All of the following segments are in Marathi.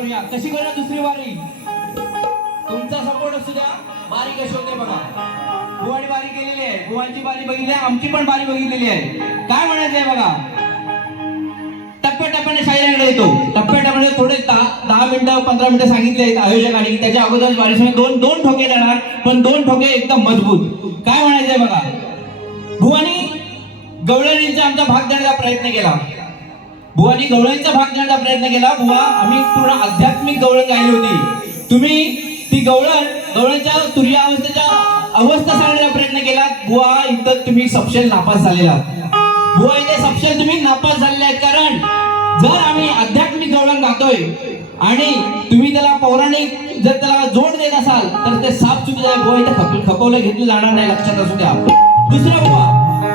करूया. कशी करूया दुसरी वारी? तुमचा सपोर्ट असू द्या. बारी कशी होते बघा. बुवानी बारी केलेली आहे, बुवांची बारी बघितली आहे, आमची पण बारी बघितलेली आहे. काय म्हणायचंय बघा, टप्प्याटप्प्याने शाहिराकडे येतो. टप्प्याटप्प्याने थोडे 10 मिनिटं 15 मिनिटं सांगितले आहेत आयोजकांनी. त्याच्या अगोदर बारीसमोर दोन ठोके देणार, पण 2 ठोके एकदम मजबूत. काय म्हणायचंय बघा, बुवानी गवळणींचा आमचा भाग देण्याचा प्रयत्न केला. बुवानी गवळणीचा भाग देण्याचा प्रयत्न केला. बुवा आम्ही पूर्ण आध्यात्मिक गवळण गायली होती. तुम्ही ती गवळणच्या तुर्यावस्थेच्या अवस्था सांगण्याचा प्रयत्न केला. बुवा इथं तुम्ही सपशेल नापास झालेला. बुवा इथे सपशेल तुम्ही नापास झालेले आहेत. कारण जर आम्ही आध्यात्मिक गवळण गातोय आणि तुम्ही त्याला पौराणिक जर त्याला जोड देत असाल तर ते साफ चुकीचं आहे. बुवा इथे खपवलं घेतलं जाणार नाही, लक्षात असू द्या. दुसरं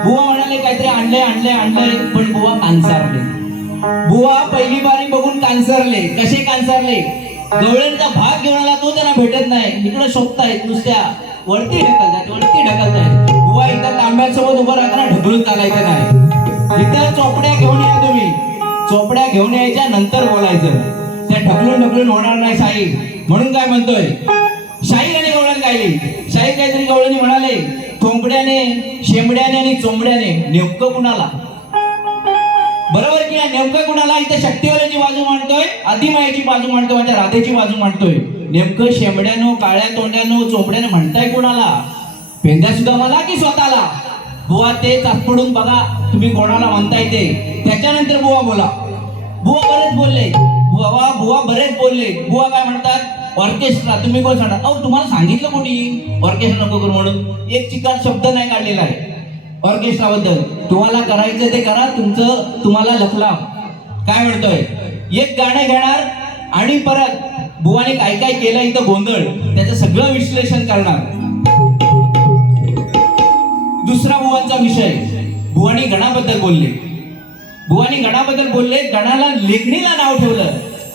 बुवा म्हणाले काहीतरी आणलंय पण बुवा कांसारले. बुवा पहिली बारी बघून कांसारले. कसे कांसारले? गवळणचा भाग घेऊन आला तो त्यांना भेटत नाही. इकडे शोधतायत, नुसत्या वरती ढकलतायत. बुवा इथं तांब्यासोबत उभं राहताना ढकलून चालायचं नाही. इथं चोपड्या घेऊन या तुम्ही. चोपड्या घेऊन यायच्या नंतर बोलायचं. त्या ढकलून होणार नाही शाहीर. म्हणून काय म्हणतोय, शाहीराने गवळण गायली. शाहीर काहीतरी गवळणी म्हणाले, थोंबड्याने, शेंबड्याने आणि चोंबड्याने. नेमकं कुणाला? बरोबर की नाही? नेमकं कुणाला? इथे शक्तीवाल्याची बाजू मांडतोय, आदिमायेची बाजू मांडतोय, माझ्या राधेची बाजू मांडतोय. नेमकं शेंबड्यानो, काळ्या तोंड्यानो, चोंबड्याने म्हणताय कोणाला? पेंद्या सुद्धा मला की स्वतःला? बुवा ते चाचपडून बघा तुम्ही कोणाला म्हणताय ते. त्याच्यानंतर बुवा बोला. बुवा बरेच बोलले. बुवा बरेच बोलले. बुवा काय म्हणतात? ऑर्केस्ट्रा. तुम्ही कोण सांगा? अहो तुम्हाला सांगितलं कोणी ऑर्केस्ट्रा नको करू म्हणून? एक चिकाट शब्द नाही काढलेला आहे ऑर्केस्ट्रा बद्दल. तुम्हाला करायचं ते करा, तुम्हाला लखला. काय म्हणतोय, एक गाणं घेणार आणि परत बुवाने काय काय केलं इथं गोंधळ, त्याचं सगळं विश्लेषण करणार. दुसरा बुवांचा विषय, बुवानी गणाबद्दल बोलले. गणाला लेखणीला नाव ठेवलं.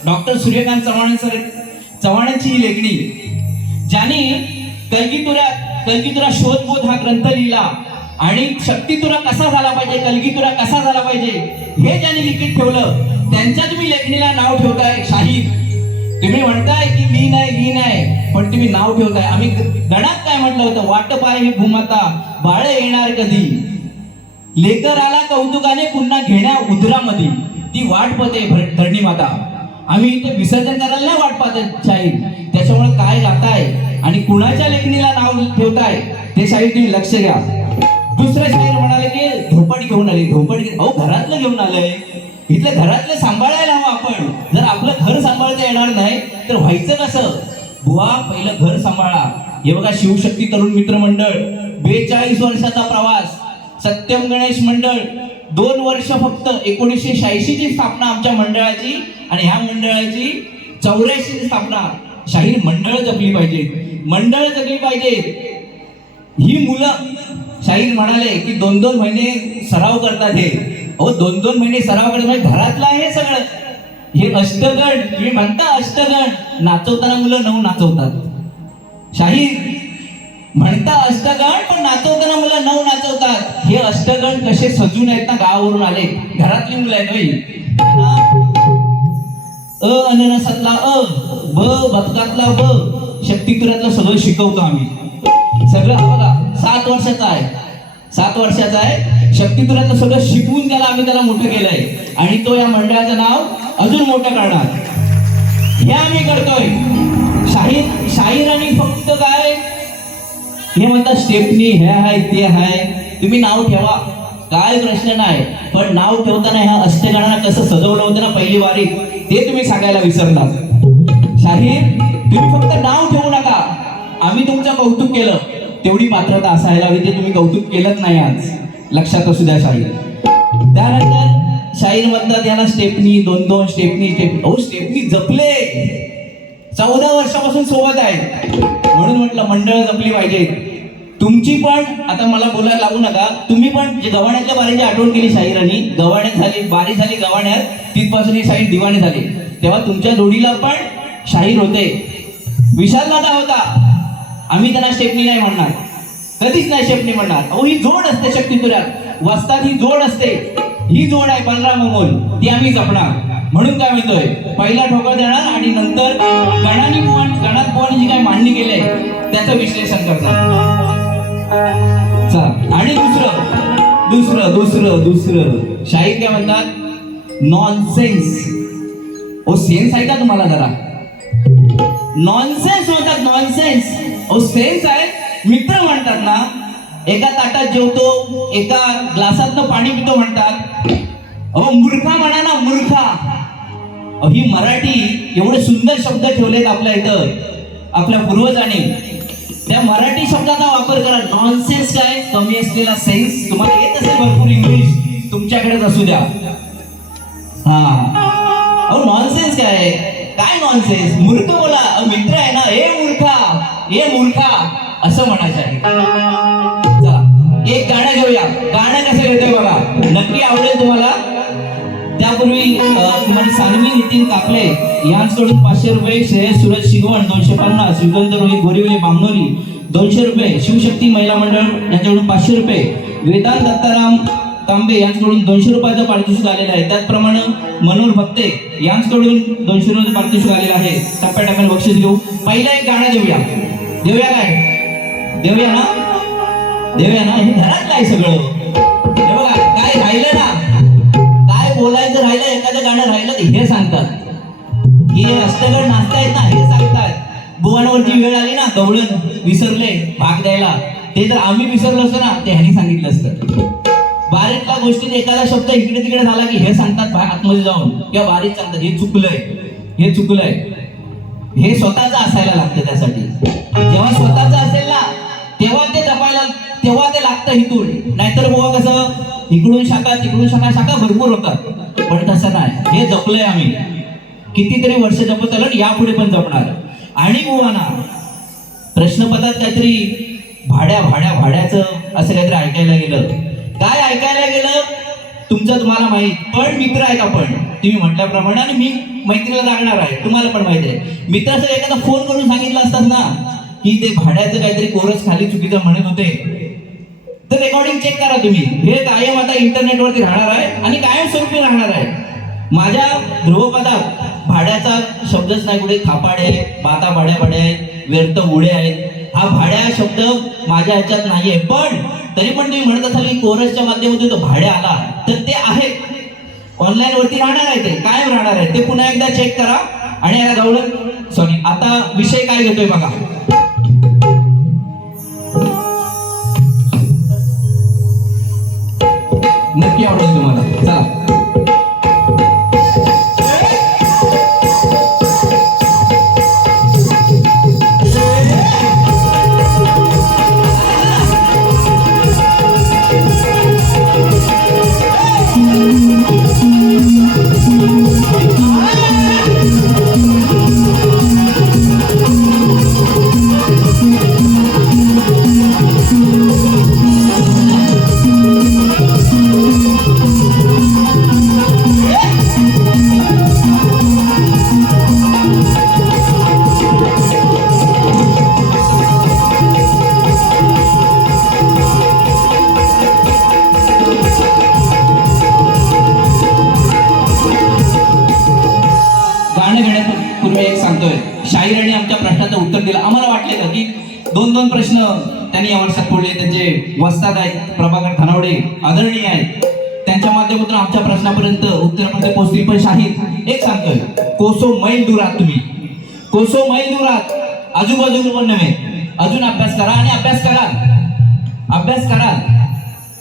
डॉक्टर सूर्यकांत चव्हाणांची लेखणी, ज्यांनी कलगीतुरा शोधबोध हा ग्रंथ लिहिला आणि शक्तितुरा कसा झाला पाहिजे, कलगीतुरा कसा झाला पाहिजे हे ज्यांनी लिखित ठेवलं, त्यांच्या तुम्ही लेखणीला नाव ठेवताय शाहीर. तुम्ही म्हणताय की लीन आहे, पण तुम्ही नाव ठेवताय. आम्ही गणात काय म्हटलं होतं, वाट पाय ही भूमाता, बाळ येणार कधी, लेकर आला कौतुकाने पुन्हा घेण्या उदरामध्ये, ती वाट पाहते धरणी माता. आम्ही इथे विसर्जन करायला नाही वाट पाहत शाहीर. त्याच्यामुळे काय गाताय आणि कुणाच्या लेखणीला नाव ठेवताय ते शाहीर तुम्ही लक्ष घ्या. दुसरे शाहीर म्हणाले की धोपट घेऊन आले. अहो घरातलं घेऊन आलंय, इथलं घरातलं सांभाळायला हवं आपण. जर आपलं घर सांभाळता येणार नाही तर व्हायचं कसं? बुवा पहिलं घर सांभाळा. हे बघा शिवशक्ती तरुण मित्र मंडळ 42 वर्षाचा प्रवास, सत्यम गणेश मंडळ 2 वर्ष फक्त. 1986 ची स्थापना आमच्या मंडळाची आणि ह्या मंडळाची 84 ची स्थापना. शाहीर मंडळ जपली पाहिजे. ही मुलं शाहीर म्हणाले की 2-2 महिने सराव करतात. हे 2-2 महिने सराव करतात म्हणजे घरातलं आहे सगळं. हे अष्टगण तुम्ही म्हणता, अष्टगण नाचवताना मुलं 9 नाचवतात. शाहीर म्हणता अष्टगण, पण नाचवताना मुलं 9 नाचवतात. हे अष्टगण कसे सजून आहेत ना, गावावरून आले, घरातली मुलं आहेत. अननसातला अ, ब बदकातला ब, शक्तिपुरातलं सगळं शिकवतो आम्ही. सगळं बघा 7 वर्षाचा आहे. शक्तिपुरातलं सगळं शिकवून त्याला मोठं केलंय आणि तो या मंडळाचं नाव अजून मोठं करणार. हे आम्ही करतोय. शाहीरांनी फक्त काय हे म्हणतात, स्टेपनी हे आहे ते आहे, तुम्ही नाव ठेवा, काय प्रश्न नाही. पण नाव ठेवताना ह्या अष्टगणांना कसं सजवलं होतं ना पहिली वारी, ते तुम्ही सांगायला विसरला. शाहीर तुम्ही फक्त नाव ठेवू नका. आम्ही तुमचं कौतुक केलं, तेवढी पात्रता असायला हवी, ते तुम्ही कौतुक केलंच नाही आज, लक्षात असू द्या शाहीर. त्यानंतर शाहीर म्हणतात याला स्टेपनी, 2-2 स्टेपनी. स्टेपनी जपले, 14 वर्षापासून सोबत आहे. म्हणून म्हटलं मंडळ जपली पाहिजे. तुमची पण आता मला बोलायला लागू नका. तुम्ही पण जे गव्हाण्यातल्या बारीची आठवण केली शाहीरांनी, गव्हाण्यात झाली बारी झाली गव्हाण्यात, तिथपासून हे शाहीर दिवाणे झाले. तेव्हा तुमच्या जोडीला पण शाहीर होते, विशाल दादा होता. आम्ही त्यांना स्टेपनी नाही म्हणणार, कधीच नाही स्टेपनी म्हणणार. ही जोड असते शक्तिपुरात, वस्तात ही जोड असते. ही जोड आहे बलराम अमोल, ती आम्ही जपणार. म्हणून काय म्हणतोय, पहिला ठोका देणार आणि नंतर गणात बुवानी जी काय मांडणी केलंय त्याचं विश्लेषण करणार. चला, आणि दुसरं शाहीर काय म्हणतात, नॉनसेन्स. ओ सेन्स आहे का तुम्हाला जरा? नॉनसेन्स म्हणतात, नॉनसेन्स. ओ सेन्स आहे. मित्र म्हणतात ना, एका ताटात जेवतो, एका ग्लासातनं पाणी पितो म्हणतात. अहो मूर्खा म्हणा ना, मूर्खा. ही मराठी एवढे सुंदर शब्द ठेवलेत आपल्या इथं आपल्या पूर्वजांनी. त्या मराठी शब्दाचा वापर करा. नॉनसेन्स काय, कमी असलेला सेन्स. तुम्हाला येत असेल भरपूर इंग्लिश, तुमच्याकडेच असू द्या. हा, अहो नॉनसेन्स काय नॉनसेन्स? मूर्ख बोला. मित्र आहे ना, ए मूर्खा असं म्हणायचं आहे. चला, एक गाणं घेऊया. गाणं कसं घेतोय बघा, नक्की आवडेल तुम्हाला. त्यापूर्वी तुम्हाला सानवी नितीन कापले यांच्याकडून 500 रुपये, श्रेयस सूरज शिगवण 250, युगंधर रोहित गोरिवले बामनोली 200 रुपये, शिवशक्ती महिला मंडळ यांच्याकडून 500 रुपये, वेदांत दत्ताराम तांबे यांच्याकडून 200 रुपयाचं पारितोषिक आलेलं आहे. त्याचप्रमाणे मनोहर भक्ते यांच्याकडून 200 रुपयाचं पारितोषिक आलेलं आहे. टप्प्याटप्प्याने बक्षीस घेऊ. पहिलं एक गाणं देऊया काय? देऊया ना. हे घरातलं आहे सगळं. हे बघा, काय राहिलं ना, काय बोलायचं राहिलं, एखादं गाणं राहिलं हे सांगतात. हे रस्त्यावर नाचतायत ना, हे सांगतात. बुवांवरची वेळ आली ना, गवळण विसरले भाग द्यायला, ते जर आम्ही विसरलो असतो ना, ते ह्यांनी सांगितलं असतं. बारीतल्या गोष्टीत एखादा शब्द इकडे तिकडे झाला की हे सांगतात आतमध्ये जाऊन, किंवा बारीक सांगतात हे चुकलंय. हे स्वतःच असायला लागतं. त्यासाठी जेव्हा स्वतःच असेल ना, तेव्हा ते जपायला, तेव्हा ते लागतं इथून. नाहीतर बुवा कसं इकडून शाखा भरपूर होतात, पण तसं नाही. हे जपलंय आम्ही, कितीतरी वर्ष जपत आलं, यापुढे पण जपणार. आणि बुवाना प्रश्नपत्रात काहीतरी भाड्याचं असं काहीतरी ऐकायला गेलं. काय ऐकायला गेलं तुमचं तुम्हाला माहित, पण मित्र आहेत आपण, तुम्ही म्हटल्याप्रमाणे. आणि मी मैत्रीला लागणार आहे, तुम्हाला पण माहिती आहे. मित्राचं एखादा फोन करून सांगितलं असतात ना की ते भाड्याचं काहीतरी कोरस खाली चुकीचं म्हणत होते, तर रेकॉर्डिंग चेक करा तुम्ही. हे कायम आता इंटरनेटवरती राहणार आहे आणि कायम स्वरूपी राहणार आहे. माझ्या ध्रुवपदात भाड्याचा शब्दच नाही, कुठे थापाडे, बाता भाड्या व्यर्थ उडे आहेत. हा भाड्या शब्द माझ्या ह्याच्यात नाहीये, पण तरी पण तुम्ही म्हणत असाल की कोरसच्या माध्यमातून तो भाड्या आला, तर ते आहे ऑनलाईन वरती राहणार आहे, ते कायम राहणार आहे. ते पुन्हा एकदा चेक करा. आणि याला गवळण सॉरी, आता विषय काय घेतोय बघा. नक्की आवडेल तुम्हाला. चला, शाहीरांनी आमच्या प्रश्नाचं उत्तर दिलं. आम्हाला वाटले की 2 प्रश्न त्यांनी या वर्षात पडले. त्यांचे वस्ताद आहेत प्रभाकर धनावडे, आदरणीय आहेत, त्यांच्या माध्यमातून आमच्या प्रश्नापर्यंत उत्तरापर्यंत पोहोचली. पण शाहीर एक सांगतोय, कोसो मैल दुरात, तुम्ही कोसो मैल दुरात, आजूबाजूला पण नव्हे, अजून अभ्यास करा आणि अभ्यास करा.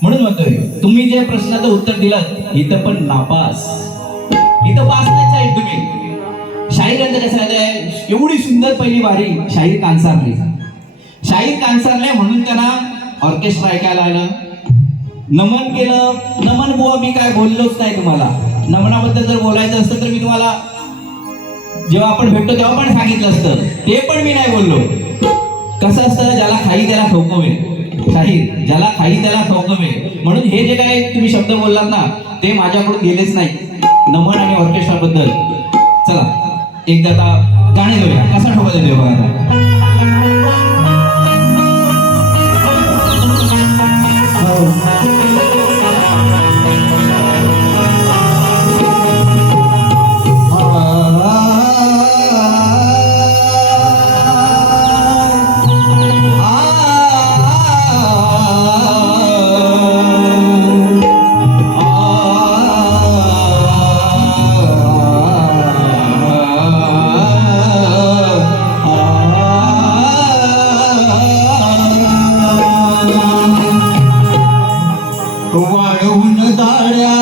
म्हणून म्हणतोय, तुम्ही जे प्रश्नाचं उत्तर दिलं इथं पण नापास, इथं पास नाही आहे तुम्ही. शाहिरांचं कसं आहे, एवढी सुंदर पहिली वारी शाहीर कांसारले म्हणून त्यांना ऑर्केस्ट्रा ऐकायला आलं, नमन केलं. नमन बुवा मी काय बोललोच नाही तुम्हाला. नमनाबद्दल जर बोलायचं असतं तर मी तुम्हाला जेव्हा आपण भेटतो तेव्हा पण सांगितलं असतं, ते पण मी नाही बोललो. कसं असतं, ज्याला खाई त्याला ठोकवे. शाहीर ज्याला खाई त्याला ठोकवे. म्हणून हे जे काय तुम्ही शब्द बोललात ना, ते माझ्याकडून गेलेच नाही नमन आणि ऑर्केस्ट्रा बद्दल. चला, एकदा आता गाणे घेऊया. कसा ठोका देतोय बघा आता. चाड्या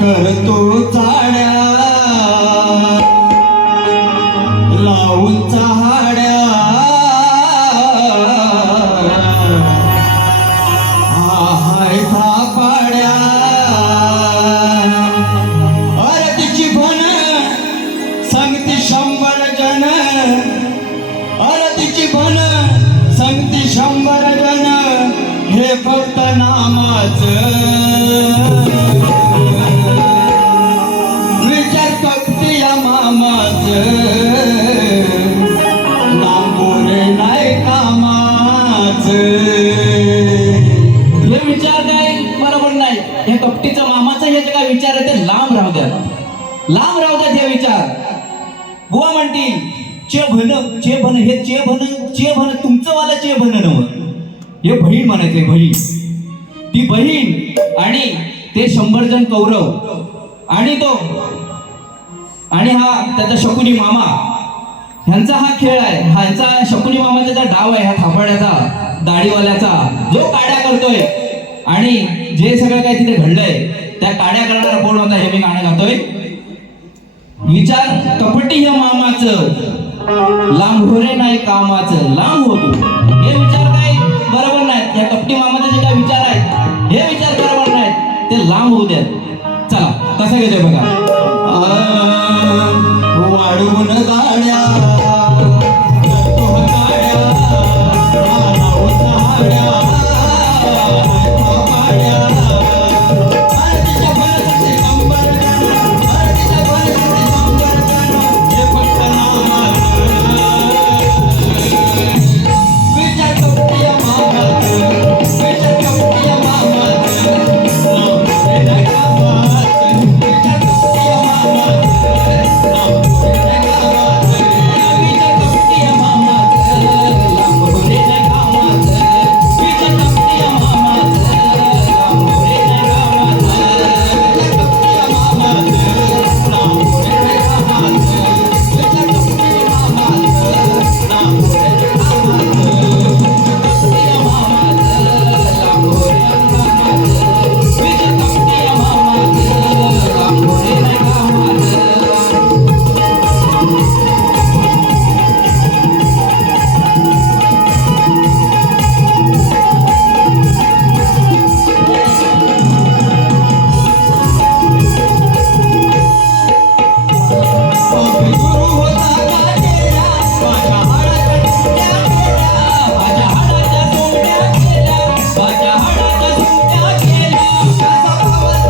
करतो चाड्या लावून चाड्या हाय थापाड्या अरे तिची भन सांगती 100 जण अरे तिची भन सांगती 100 जण हे फक्त नामाचं विचार कपटी या मामाचं लांबोरे नाही कामाचं हे विचार काय बरोबर नाही. हे कपटीचं मामाचं हे जे काय विचार आहे ते लांब राहू द्यात, लांब राहू द्यात हे विचार. बुवा म्हणतील चे भन हे चे भन तुमचं वाला चे भन नव हे बहीण म्हणायचे. बहीण ती बहीण आणि ते 100 जण कौरव आणि तो आणि हा त्याचा शकुनी मामा ह्यांचा हा खेळ आहे. ह्यांचा शकुनी मामाचा जो डाव आहे, हा थापाड्याचा दाढीवाल्याचा जो काड्या करतोय आणि जे सगळं काही तिथे घडलंय त्या काड्या करणारा कोण होता हे मी गाणं गातोय. विचार कपटी या मामाचं लांब होरे नाही कामाचं लांब होतो. हे विचार काही बरोबर नाहीत. या कपटी मामाचे जे काही विचार आहेत हे विचार बरोबर नाहीत, ते लांब होऊ द्यात. चला कसं घेतोय बघा. वाढवून गाड्या करतो गाड्या लावून चाड्या थापाड्या तिच्या भरती 100 जण तिच्या भरती 100 जण हे फक्त नामाचं विचार कपटी या मामाचं विचार कपटी या मामाचं लांबोरे नाही कामाचं विचार कपटी या मामाचं लांबोरे नाही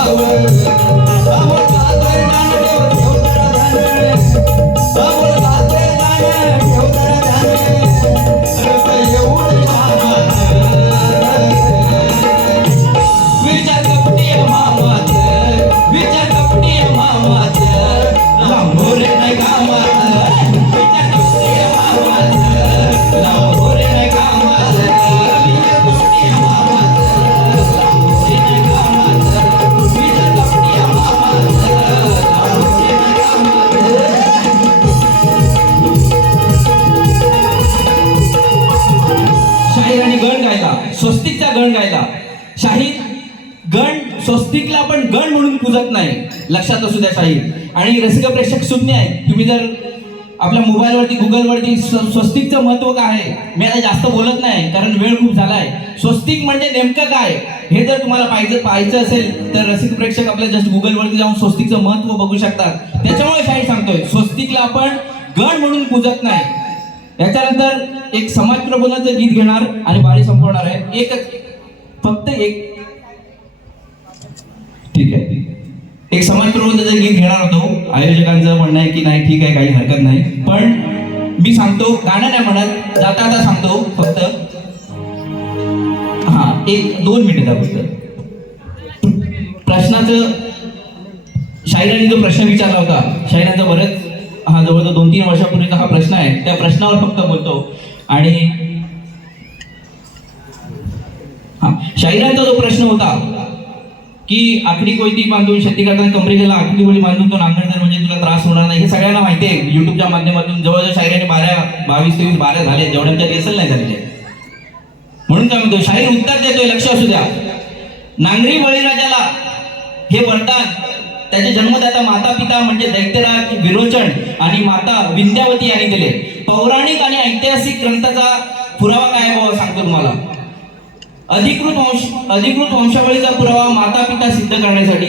कामाचं विचार कपटी या मामाचं लांबोरे नाही कामाचं विचार कपटी या मामाचं लांबोरे नाही कामाचं विचार कपटी या मामाचं लांबोरे नाही कामाचं विचार कपटी या मामाचं लांबोरे नाही स्वस्तिकचा गण गायला. शाहीर गण स्वस्तिकला पण गण म्हणून पूजत नाही, लक्षात असू द्या शाहीर. आणि रसिक प्रेक्षक सुज्ञ आहे, तुम्ही जर आपल्या मोबाईलवरती गुगलवरती स्वस्तिकचं महत्व काय आहे, मी आता जास्त बोलत नाही कारण वेळ खूप झालाय. स्वस्तिक म्हणजे नेमकं काय हे जर तुम्हाला पाहायचं असेल तर रसिक प्रेक्षक आपल्या जस्ट गुगलवरती जाऊन स्वस्तिकचं महत्व बघू शकतात. त्याच्यामुळे शाहीर सांगतोय स्वस्तिकला आपण गण म्हणून पूजत नाही. याच्यानंतर एक समाज प्रबोधनाचं गीत घेणार आणि बारी संपवणार आहे. फक्त एक ठीक आहे, एक समाज प्रबोधनाचं गीत घेणार होतो. आयोजकांचं म्हणणं आहे की नाही ठीक आहे, काही हरकत नाही, पण मी सांगतो, गाणं नाही म्हणत, जाता जाता सांगतो फक्त. हा, 1-2 मिनिटं फक्त. प्रश्नाचं शाहिरांनी जो प्रश्न विचारला होता, शाहिरांचं बरंच हा जवळजवळ 2-3 वर्षापूर्वीचा हा प्रश्न आहे, त्या प्रश्नावर फक्त बोलतो. आणि हा शाहिरांचा जो प्रश्न होता की आखडी कोयती बांधून शेती करताना कमरेला आखडी गोळी बांधून तो नांगरणार म्हणजे तुला त्रास होणार नाही, हे सगळ्यांना माहिती आहे. युट्यूबच्या माध्यमातून जवळजवळ शाहिराने 22-23 झाले, जेवढ्या आमच्या रिहर्सल नाही झालेले. म्हणून काय म्हणतो शाहीर उत्तर देतोय, लक्ष असू द्या. नांगरी बळीराजाला हे वरदान त्याचे जन्मदाता माता पिता म्हणजे दैत्यराज विरोचन आणि माता विंध्यावती यांनी दिले. पौराणिक आणि ऐतिहासिक ग्रंथाचा पुरावा काय बाबा सांगतो तुम्हाला. अधिकृत वंशावळीचा पुरावा माता पिता सिद्ध करण्यासाठी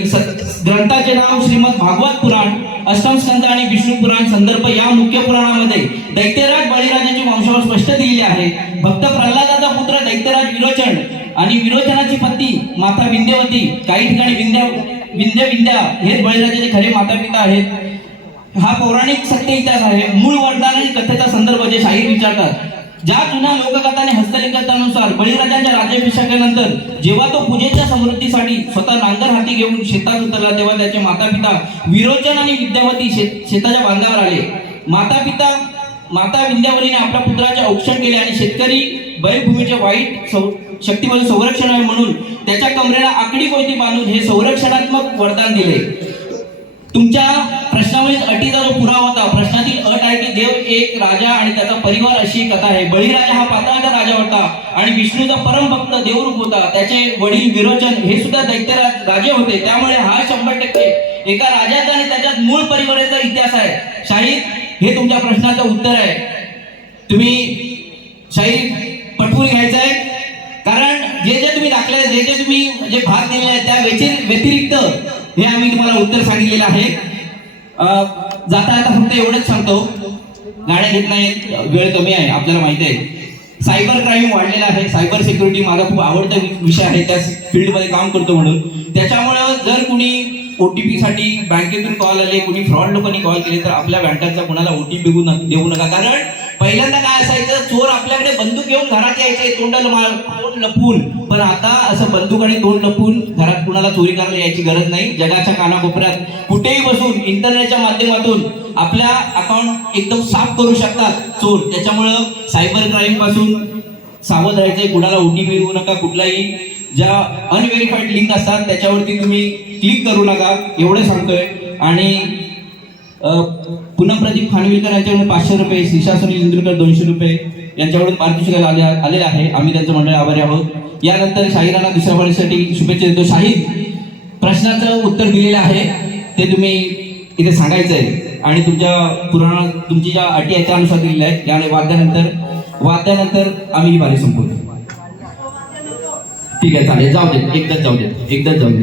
ग्रंथाचे नाव श्रीमद भागवत पुराण, अष्टम स्कंद आणि विष्णू पुराण संदर्भ या मुख्य पुराणामध्ये दैत्यराज बळीराजाची वंशावळ स्पष्ट दिलेली आहे. भक्त प्रल्हादाचा पुत्र दैत्यराज विरोचन आणि विरोचनाची पत्नी माता विंध्यवती, काही ठिकाणी विंध्या हेच बळीराजाचे खरे माता पिता आहेत. हा पौराणिक सत्य इतिहास आहे. मूळ वरदान आणि कथेचा संदर्भ जे शाहीर विचारतात. ज्या जुन्या लोककथा आणि हस्तलिखितानुसार बळीराजांच्या राज्याभिषेकानंतर जेव्हा तो पूजेच्या समृद्धीसाठी स्वतः नांगर हाती घेऊन शेतात उतरला, तेव्हा त्याचे माता पिता विरोचन आणि विद्यावती शेताच्या बांधावर आले. माता विंध्यावलीने आपल्या पुत्राचे औक्षण केले आणि शेतकरी बैलभूमीचे वाईट शक्तीपासून संरक्षण आहे म्हणून त्याच्या कमरेला आकडी कोयती बांधून हे संरक्षणात्मक वरदान दिले. तुमच्या प्रश्नावलीत अटीचा जो पुरावा होता, प्रश्नातील अट आहे की देव एक, राजा आणि त्याचा परिवार अशी कथा आहे. बळीराजा हा पाताळाचा राजा होता आणि विष्णूचा परमभक्त देवरूप होता. त्याचे वडील विरोचन हे सुद्धा दैत्यराज राजे होते. त्यामुळे हा 100% एका राजाचा आणि त्याच्यात मूळ परिवाराचा इतिहास आहे. शाहीर हे तुमच्या प्रश्नाचं उत्तर आहे. तुम्ही शाहीर पटवून घ्यायचं आहे, कारण जे तुम्ही दाखले, जे तुम्ही भाग दिलेले आहेत त्या व्यतिरिक्त हे आम्ही तुम्हाला उत्तर सांगितलेलं आहे. जाता आता फक्त एवढंच सांगतो, गाड्या घेत नाही, वेळ कमी आहे, आपल्याला माहिती आहे. सायबर क्राईम वाढलेला आहे. सायबर सिक्युरिटी माझा खूप आवडता विषय आहे, त्या फील्डमध्ये काम करतो म्हणून. त्याच्यामुळे जर कुणी OTP साठी बँकेतून कॉल आले, कुणी फ्रॉड लोकांनी कॉल केले, तर आपल्या बँकाचा कुणाला OTP देऊ नका. कारण पहिल्यांदा काय असायचं, चोर आपल्याकडे बंदूक घेऊन घरात यायचे तोंड लपून. पण आता असं बंदूक आणि तोंड लपून घरात कुणाला चोरी करायला यायची गरज नाही. जगाच्या कानाकोपऱ्यात कुठेही बसून इंटरनेटच्या माध्यमातून आपल्या अकाउंट एकदम साफ करू शकतात चोर. त्याच्यामुळं सायबर क्राईम पासून सावध राहायचंय. कुणाला OTP देऊ नका. कुठलाही ज्या अनव्हेरिफाईड लिंक असतात त्याच्यावरती तुम्ही क्लिक करू नका, एवढं सांगतोय. आणि पुन्हा प्रदीप खानविलकर यांच्याकडून 500 रुपये, श्रीशा सुनील इंदुरकर 200 रुपये यांच्याकडून पारितोषिक आलेले आहे. आम्ही त्यांचं मंडळ आभारी आहोत. यानंतर शाहिरांना दुसऱ्या वर्षासाठी शुभेच्छा देतो. शाहीर प्रश्नाचं उत्तर दिलेलं आहे ते तुम्ही इथे सांगायचं आहे आणि तुमच्या पुराणात तुमची ज्या अटी आहेत त्यानुसार दिलेल्या आहेत. या वाद्यानंतर आम्ही ही बारी संपवतो. ठीक आहे, चालेल, जाऊ दे, एकदाच जाऊ दे.